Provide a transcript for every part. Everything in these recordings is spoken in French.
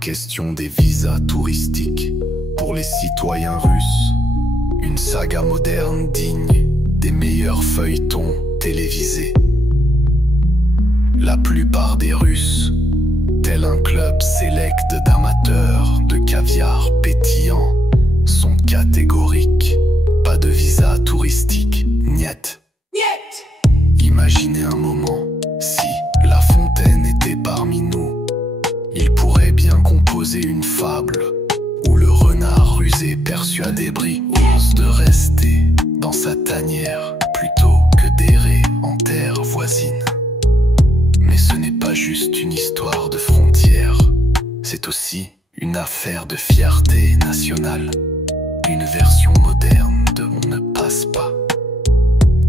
question des visas touristiques pour les citoyens russes. Une saga moderne digne des meilleurs feuilletons télévisés. La plupart des Russes, tel un club sélect d'amateurs de caviar pétillant, sont catégoriques. Pas de visa touristique, niet. Imaginez un moment, si La Fontaine était parmi nous, il pourrait bien composer une fable où le renard rusé persuadé Briose de rester dans sa tanière plutôt que d'errer en terre voisine. Mais ce n'est pas juste une histoire de frontières, c'est aussi une affaire de fierté nationale. Une version moderne de On ne passe pas,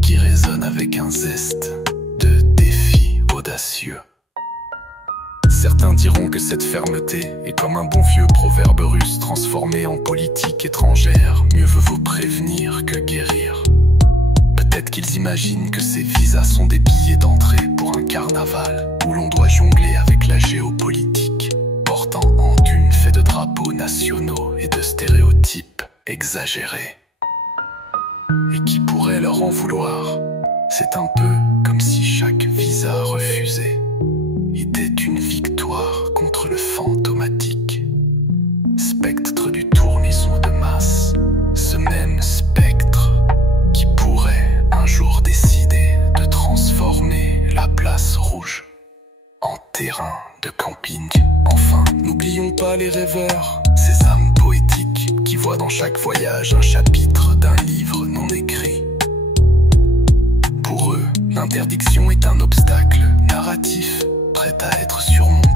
qui résonne avec un zeste de défi audacieux. Certains diront que cette fermeté est comme un bon vieux proverbe russe transformé en politique étrangère. Mieux vaut prévenir que guérir. Peut-être qu'ils imaginent que ces visas sont des billets d'entrée pour un carnaval où l'on doit jongler avec la géopolitique, portant en une fait de drapeaux nationaux et de stéréotypes exagérés. Et qui pourrait leur en vouloir? C'est un peu comme si chaque visa refusé était une victoire contre le fantomatique spectre du tournisme de masse. Ce même spectre qui pourrait un jour décider de transformer la place rouge en terrain de camping. Enfin, n'oublions pas les rêveurs, ces âmes poétiques qui voient dans chaque voyage un chapitre d'un livre non écrit. Pour eux, l'interdiction est un obstacle narratif prêt à être surmonté.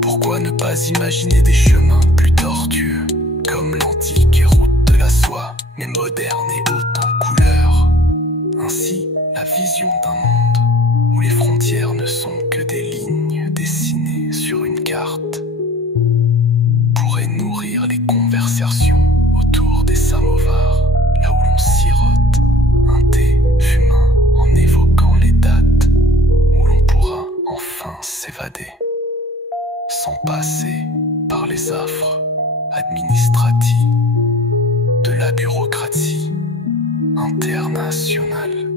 Pourquoi ne pas imaginer des chemins plus tortueux, comme l'antique route de la soie, mais moderne et haute en couleurs? Ainsi, la vision d'un monde où les frontières ne sont que des lignes dessinées sur une carte pourrait nourrir les conversations autour des samovars, là où l'on sirote un thé fumant en évoquant les dates où l'on pourra enfin s'évader sans passer par les affres administratives de la bureaucratie internationale.